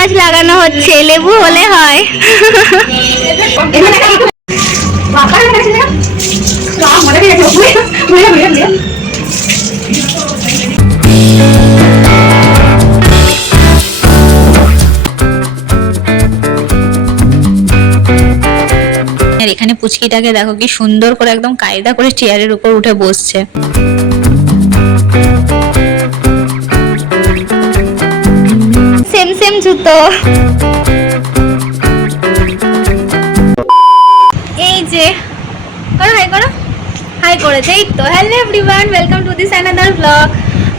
গাছ লাগানো হচ্ছে, লেবু হলে হয়। আর এখানে পুচকিটাকে দেখো কি সুন্দর করে একদম কায়দা করে চেয়ারের উপর উঠে বসছে। সেম সেম জুতো। এই যে করো হাই করো, হাই করেছে। এই তো hello everyone, welcome to this another blog.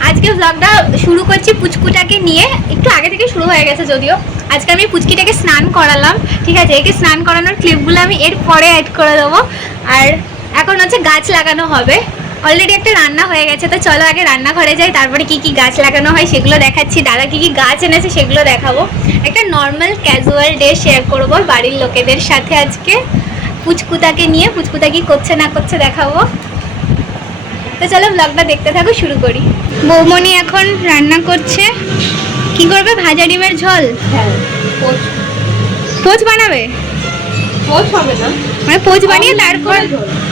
আজকে ব্লগটা শুরু করছি পুচকুটাকে নিয়ে। একটু আগে থেকে শুরু হয়ে গেছে যদিও। আজকে আমি পুচকিটাকে স্নান করালাম, ঠিক আছে। একে স্নান করানোর ক্লিপগুলো আমি এর পরে অ্যাড করে দেবো। আর এখন হচ্ছে গাছ লাগানো হবে। অলরেডি একটা রান্না হয়ে গেছে, তো চলো আগে রান্নাঘরে যাই, তারপরে কি কি গাছ লাগানো হয় সেগুলো দেখাচ্ছি। দাদা কি কি গাছ এনেছে সেগুলো দেখাবো। একটা নর্মাল ক্যাজুয়াল ডে শেয়ার করবো বাড়ির লোকেদের সাথে আজকে পুচকুটাকে নিয়ে। পুচকুটা কি করছে না করছে দেখাবো। তো চলো ব্লগটা দেখতে থাকো, শুরু করি। বৌমনি এখন রান্না করছে। কি করবে? ভাজা ডিমের ঝোল। পোচ বানাবে? পোচ হবে না, মানে পোচ বানিয়ে তারপর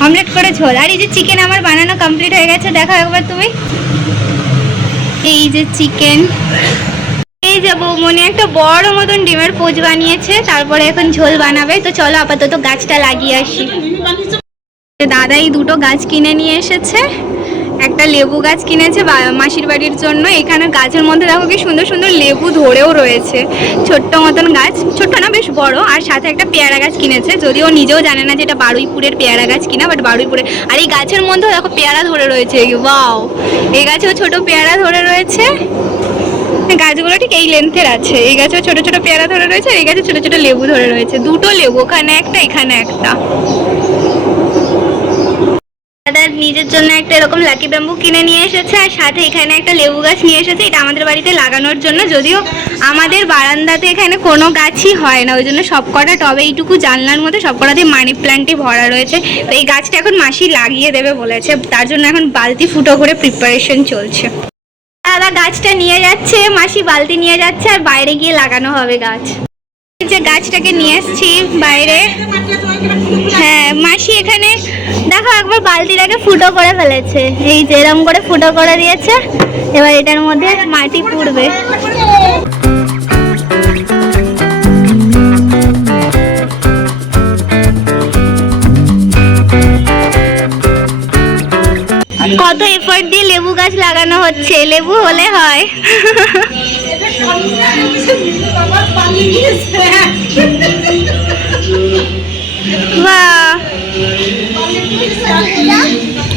অমলেট করে ঝোল। আর এই যে চিকেন আমার বানানো কমপ্লিট হয়ে গেছে, দেখো একবার তুমি। এই যে চিকেন, এই যে বৌমনি একটা বড় মতন ডিমের পোচ বানিয়েছে, তারপরে এখন ঝোল বানাবে। তো চলো আপাতত গাছটা লাগিয়ে আসি। দাদাই দুটো গাছ কিনে নিয়ে এসেছে। একটা লেবু গাছ কিনেছে মাসির বাড়ির জন্য। এখানে গাছের মধ্যে দেখো কি সুন্দর সুন্দর লেবু ধরেও রয়েছে। ছোট্ট মতন গাছ, ছোট্ট না বেশ বড়। আর সাথে একটা পেয়ারা গাছ কিনেছে, যদিও নিজেও জানে না যে এটা বারুইপুরের পেয়ারা গাছ কিনা, বাট বারুইপুরে। আর এই গাছের মধ্যেও দেখো পেয়ারা ধরে রয়েছে। ওয়াও, এই গাছেও ছোট পেয়ারা ধরে রয়েছে। গাছগুলো ঠিক এই লেন্থের আছে। এই গাছেও ছোট ছোট পেয়ারা ধরে রয়েছে, এই গাছে ছোট ছোট লেবু ধরে রয়েছে। দুটো লেবু, ওখানে একটা এখানে একটা। দাদা নিজের জন্য একটা এরকম লাকি ব্যাম্বু কিনে নিয়ে এসেছে, আর সাথে এখানে একটা লেবু গাছ নিয়ে এসেছে। এটা আমাদের বাড়িতে লাগানোর জন্য, যদিও আমাদের বারান্দাতে এখানে কোনো গাছই হয় না, ওই জন্য সবকটা টবে এইটুকু জানলার মধ্যে সবকটাতে মানি প্ল্যান্টই ভরা রয়েছে। তো এই গাছটা এখন মাসি লাগিয়ে দেবে বলেছে, তার জন্য এখন বালতি ফুটো করে প্রিপারেশন চলছে। দাদা গাছটা নিয়ে যাচ্ছে, মাসি বালতি নিয়ে যাচ্ছে, আর বাইরে গিয়ে লাগানো হবে গাছ। যে গাছটাকে নিয়ে এসছি বাইরে। হ্যাঁ, মাসি এখানে দেখো একবার বালতিটাকে ফুটো করে ফেলেছে। এই যে এরকম করে ফুটো করে দিয়েছে। এবার এটার মধ্যে মাটি পুড়বে। কত এফর্ট দিয়ে লেবু গাছ লাগানো হচ্ছে, লেবু হলে হয়।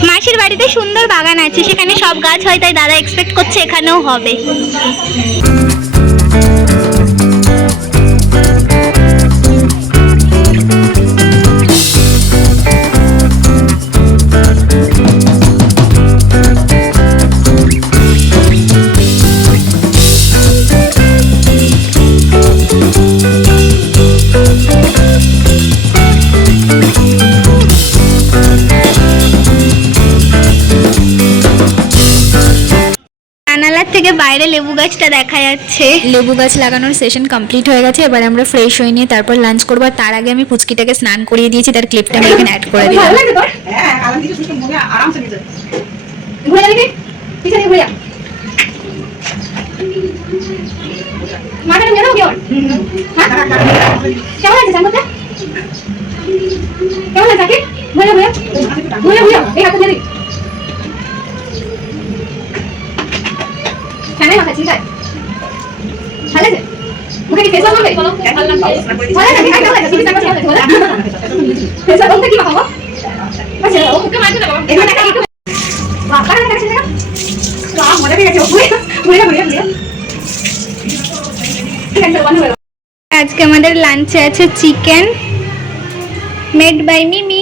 মাসির বাড়িতে সুন্দর বাগান আছে, সেখানে সব গাছ হয়, তাই দাদা এক্সপেক্ট করছে এখানেও হবে। থেকে বাইরে লেবু গাছটা দেখা যাচ্ছে। লেবু গাছ লাগানোর সেশন কমপ্লিট হয়ে গেছে। এবার আমরা ফ্রেশ হয়ে নিয়ে তারপর লাঞ্চ করবো। তার আগে আমি পুচকিটাকে স্নান করিয়ে দিয়েছি, তার ক্লিপটা আমি এখানে অ্যাড করে দিলাম। আজকে আমাদের লাঞ্চে আছে চিকেন মেড বাই মিমি,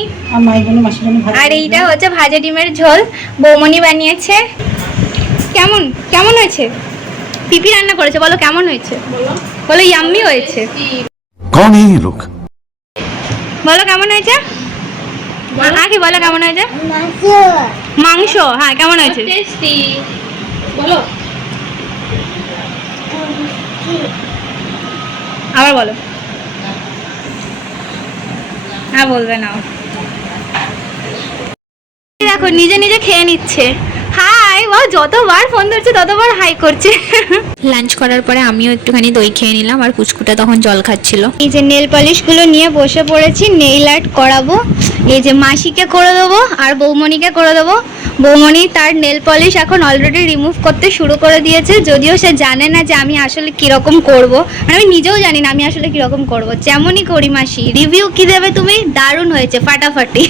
আর এইটা হচ্ছে ভাজা ডিমের ঝোল বৌমনি বানিয়েছে। কেমন কেমন হয়েছে? পিপি রান্না করেছে, বলো কেমন হয়েছে? বলো ইয়াম্মি হয়েছে। कौन है ये लोग? বলো কেমন হয়েছে? আগে বলো কেমন হয়েছে? মাংস। হ্যাঁ, কেমন হয়েছে? টেস্টি। বলো আবার বলো। হ্যাঁ বলবে না। দেখো নিজে নিজে খেয়ে নিচ্ছে। হাই, ও যতবার ফোন ধরছে ততবার হাই করছে। লাঞ্চ করার পরে আমিও একটুখানি দই খেয়ে নিলাম, আর পুচকুটা তখন জল খাচ্ছিল। এই যে নেল পলিশগুলো নিয়ে বসে পড়েছি, নেইল আর্ট করাবো। এই যে মাসিকে করে দেবো আর বৌমণিকে করে দেবো। বৌমণি তার নেল পলিশ এখন অলরেডি রিমুভ করতে শুরু করে দিয়েছে, যদিও সে জানে না যে আমি আসলে কীরকম করবো। আর আমি নিজেও জানি না আমি আসলে কীরকম করবো। যেমনই করি মাসি, রিভিউ কী দেবে তুমি? দারুণ হয়েছে, ফাটাফাটি।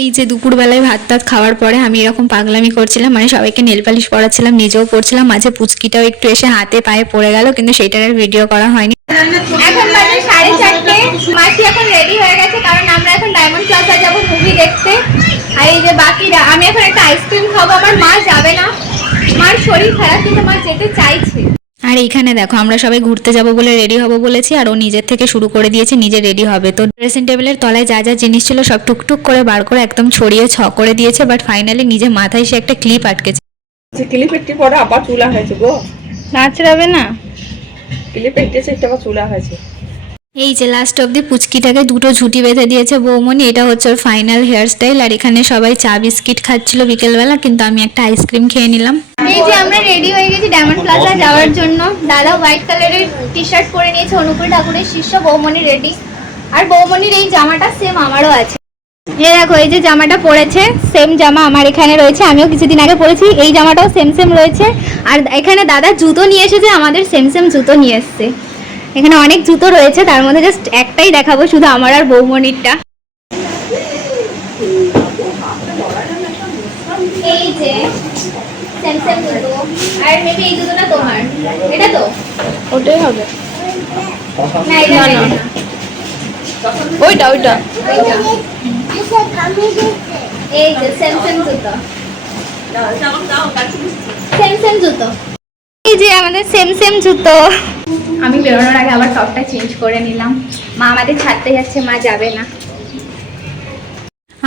এই যে দুপুরবেলায় ভাত টাত খাওয়ার পরে আমি এরকম পাগলামি করছিলাম, মানে সবাইকে নেল পালিশ পরাচ্ছিলাম, নিজেও পড়ছিলাম। মাঝে পুচকিটাও একটু এসে হাতে পায়ে পড়ে গেল, কিন্তু সেটার আর ভিডিও করা হয়নি। এখন বাজে 4:30। মাসি এখন রেডি হয়ে গেছে, কারণ আমরা এখন ডায়মন্ড প্লাজা যাবো মুভি দেখতে। আর এই যে বাকিরা, আমি এখন একটা আইসক্রিম খাবো। আমার মা যাবে না, মার শরীর খারাপ, কিন্তু মা যেতে চাইছে। আর এইখানে দেখো আমরা সবাই ঘুরতে যাব বলে রেডি হব বলেছি, আর ও নিজের থেকে শুরু করে দিয়েছে, নিজে রেডি হবে। তো ড্রেসিং টেবিলের তলায় যা যা জিনিস ছিল সব টুকটুক করে বার করে একদম ছড়িয়ে করে দিয়েছে, বাট ফাইনালি নিজে মাথায় সে একটা ক্লিপ আটকেছে। ক্লিপ একটি পরে আবার চুলা হয়েছে গো। নাচড়াবে না। ক্লিপ একটেছে, একটা আবার চুলা হয়েছে। এই যে লাস্ট অব্দি পুচকিটাকে দুটো ঝুঁটি বেঁধে দিয়েছে বৌমনি, এটা হচ্ছে ওর ফাইনাল হেয়ার স্টাইল। আর এখানে সবাই চা বিস্কিট খাচ্ছিল বিকেলবেলা, কিন্তু আমি একটা আইসক্রিম খেয়ে নিলাম। এই যে আমরা রেডি হয়ে গেছি ডায়মন্ড প্লাজা যাওয়ার জন্য। দাদা হোয়াইট কালারের টি শার্ট পরে নিয়েছে, অনুকূল ঠাকুরের শিষ্য। বৌমনি রেডি, আর বৌমনির এই জামাটা সেম আমারও আছে। এই দেখো, এই যে জামাটা পরেছে সেম জামা আমার এখানে রয়েছে, আমিও কিছুদিন আগে পরেছি। এই জামাটাও সেম সেম রয়েছে। আর এখানে দাদা জুতো নিয়ে এসেছে, আমাদের সেম সেম জুতো নিয়ে এসছে। এখানে অনেক জুতো রয়েছে, তার মধ্যে জাস্ট একটাই দেখাবো, শুধু আমার আর বৌমনিরটা। এই যে সেম সেম জুতো, আর মেবি এই জুতোটা তোমার, এটা তো ওটাই হবে। না, এটা না, ওইটা ওইটা এই যে সেম সেম জুতো, সেম সেম জুতো। এই যে আমাদের সেম সেম জুতো। আমি বেরোনোর আগে আবার টপটা চেঞ্জ করে নিলাম। মা আমাদের ছাড়তে যাচ্ছে, মা যাবে না।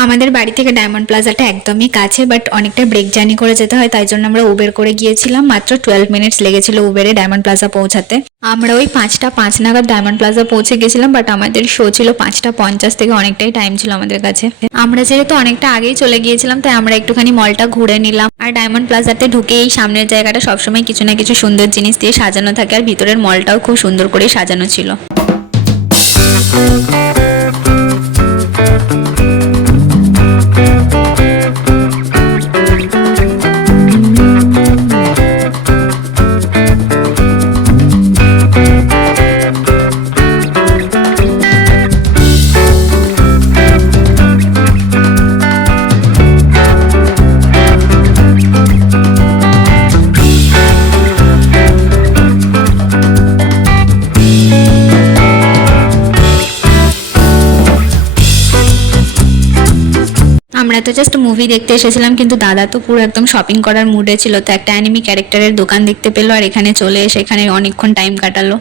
আমাদের বাড়ি থেকে ডায়মন্ড প্লাজাটা একদমই কাছে, বাট অনেকটা ব্রেক জার্নি করে যেতে হয়, তাই জন্য আমরা উবের করে গিয়েছিলাম। মাত্র 12 মিনিটস লেগেছিল উবেরে ডায়মন্ড প্লাজা পৌঁছাতে। আমরা ওই 5:05 নাগাদ ডায়মন্ড প্লাজা পৌঁছে গেছিলাম, বাট আমাদের শো ছিল 5:50 থেকে, অনেকটাই টাইম ছিল আমাদের কাছে। আমরা যেহেতু অনেকটা আগেই চলে গিয়েছিলাম, তাই আমরা একটুখানি মলটা ঘুরে নিলাম। আর ডায়মন্ড প্লাজাতে ঢুকে এই সামনের জায়গাটা সবসময় কিছু না কিছু সুন্দর জিনিস দিয়ে সাজানো থাকে, আর ভিতরের মলটাও খুব সুন্দর করে সাজানো ছিল। আমরা তো জাস্ট মুভি দেখতে এসেছিলাম, কিন্তু দাদা তো পুরো একদম শপিং করার মুডে ছিল। তো একটা অ্যানিমি ক্যারেক্টারের দোকান দেখতে পেলো, আর এখানে চলে এসে এখানে অনেকক্ষণ টাইম কাটালো।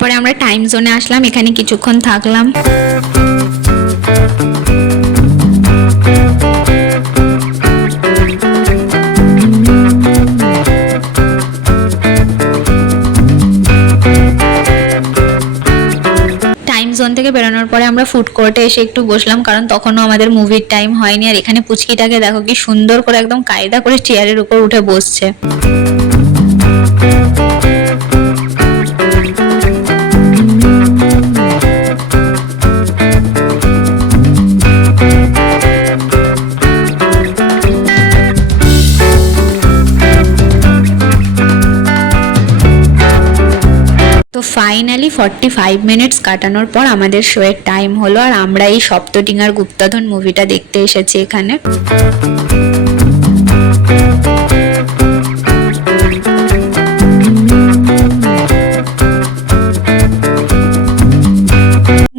পরে আমরা টাইম জোনে আসলাম, এখানে কিছুক্ষণ থাকলাম। জোন থেকে বেরোনোর পরে আমরা ফুড কোর্টে এসে একটু বসলাম, কারণ তখনও আমাদের মুভির টাইম হয়নি। আর এখানে পুচকিটাকে দেখো কি সুন্দর করে একদম কায়দা করে চেয়ারের উপর উঠে বসছে। তো ফাইনালি 45 মিনিটস কাটানোর পর আমাদের শোয়ের টাইম হলো, আর আমরা এই সপ্তডিঙার গুপ্তধন মুভিটা দেখতে এসেছি এখানে।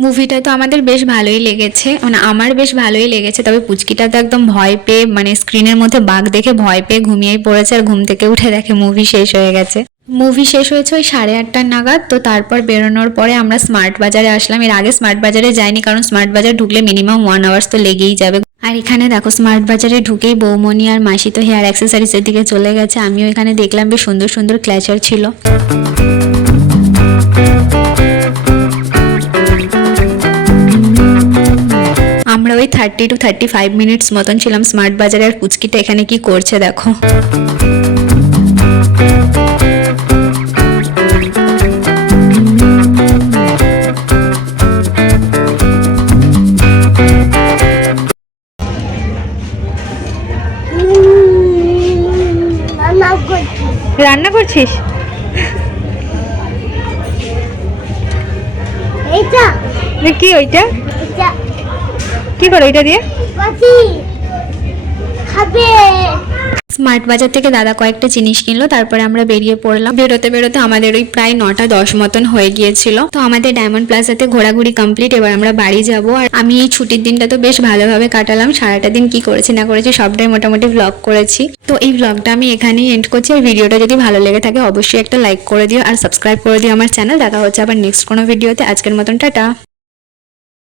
মুভিটা তো আমাদের বেশ ভালোই লেগেছে, মানে আমার বেশ ভালোই লেগেছে। তবে পুচকিটা তো একদম ভয় পেয়ে, মানে স্ক্রিনের মধ্যে বাঘ দেখে ভয় পেয়ে ঘুমিয়েই পড়েছে, আর ঘুম থেকে উঠে দেখে মুভি শেষ হয়ে গেছে। মুভি শেষ হয়েছে ওই 8:30 নাগাদ। তো তারপর বেরোনোর পরে আমরা স্মার্ট বাজারে আসলাম। এর আগে স্মার্ট বাজারে যাইনি, কারণ স্মার্ট বাজার ঢুকলে মিনিমাম 1 আওয়ার্স তো লেগেই যাবে। আর এখানে দেখো স্মার্ট বাজারে ঢুকেই বৌমনি আর মাসি তো হেয়ার অ্যাক্সেসরিজের দিকে চলে গেছে। আমিও এখানে দেখলাম বেশ সুন্দর সুন্দর ক্ল্যাচার ছিল। আমরা ওই 30 to 35 মিনিটস মতন ছিলাম স্মার্ট বাজারে। আর পুচকিটা এখানে কি করছে দেখো। রান্না করছিস? এইটা কি ওইটা এটা কি করে ওইটা দিয়ে? পাতি খাবে। স্মার্ট বাজার থেকে দাদা কয়েকটা জিনিস কিনলো, তারপরে আমরা বেরিয়ে পড়লাম। বেরোতে বেরোতে আমাদের ওই প্রায় 9:10 মতন হয়ে গিয়েছিল। তো আমাদের ডায়মন্ড প্লাজাতে ঘোরাঘুরি কমপ্লিট। এবার আমরা বাড়ি যাব। আর আমি এই ছুটির দিনটা তো বেশ ভালোভাবে কাটালাম। সারাটা দিন কি করেছি না করেছি সবটাই মোটামুটি ব্লগ করেছি। তো এই ব্লগটা আমি এখানেই এন্ড করছি। আর ভিডিওটা যদি ভালো লেগে থাকে অবশ্যই একটা লাইক করে দিও আর সাবস্ক্রাইব করে দিও আমার চ্যানেল। দেখা হচ্ছে আবার নেক্সট কোনো ভিডিওতে। আজকের মতন টাটা।